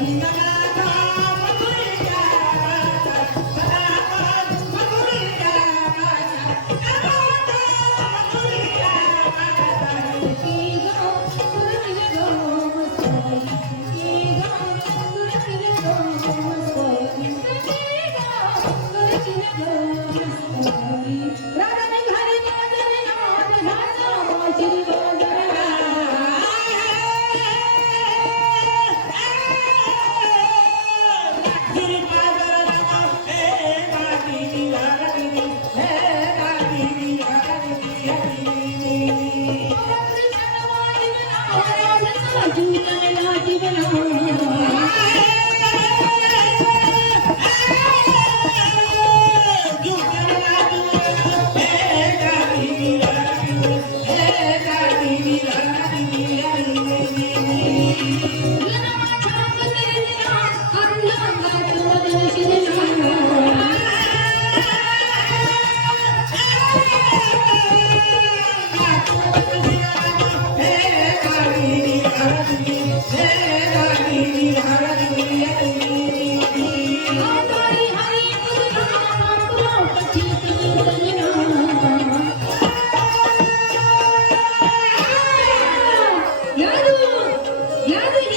Linda ಗೆಲುವು Yeah,